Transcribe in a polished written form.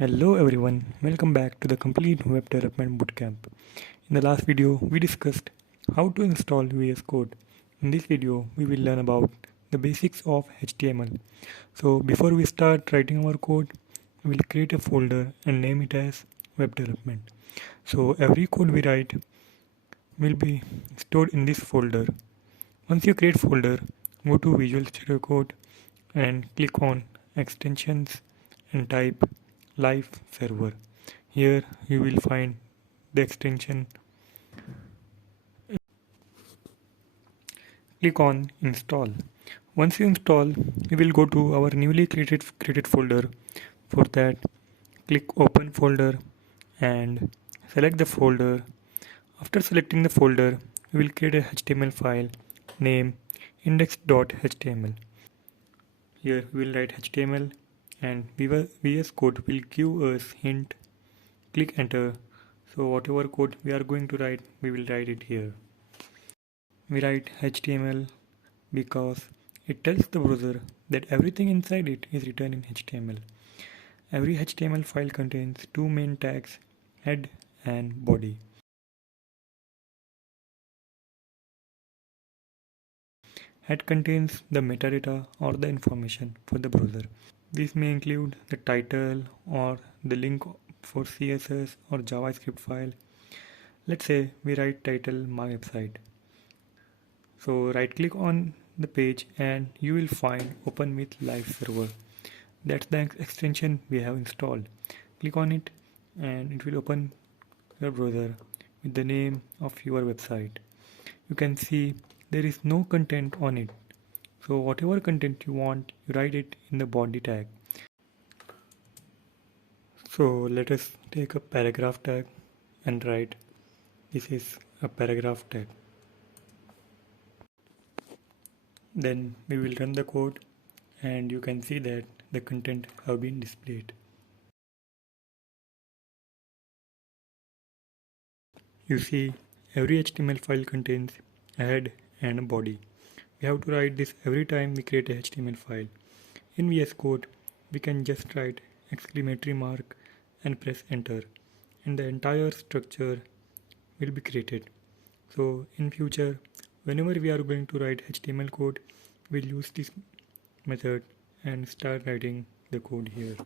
Hello everyone, welcome back to the complete web development bootcamp. In the last video, we discussed how to install VS Code. In this video, we will learn about the basics of HTML. So before we start writing our code, we will create a folder and name it as web development. So every code we write will be stored in this folder. Once you create folder, go to Visual Studio Code and click on extensions and type live server. Here you will find the extension. Click on install. Once you install, you will go to our newly created folder. For that, click open folder and select the folder. After selecting the folder, you will create a HTML file name index.html. Here we will write HTML and VS Code will give us hint. Click enter. So whatever code we are going to write, we will write it here. We write HTML because it tells the browser that everything inside it is written in HTML. Every HTML file contains two main tags, head and body. Head contains the metadata or the information for the browser. This may include the title or the link for CSS or JavaScript file. Let's say we write title my website. So right click on the page and you will find open with live server. That's the extension we have installed. Click on it and it will open your browser with the name of your website. You can see there is no content on it. So whatever content you want, you write it in the body tag. So let us take a paragraph tag and write this is a paragraph tag. Then we will run the code and you can see that the content have been displayed. You see every HTML file contains a head and a body. We have to write this every time we create a HTML file. In VS Code, we can just write exclamatory mark and press enter and the entire structure will be created. So in future, whenever we are going to write HTML code, we'll use this method and start writing the code here.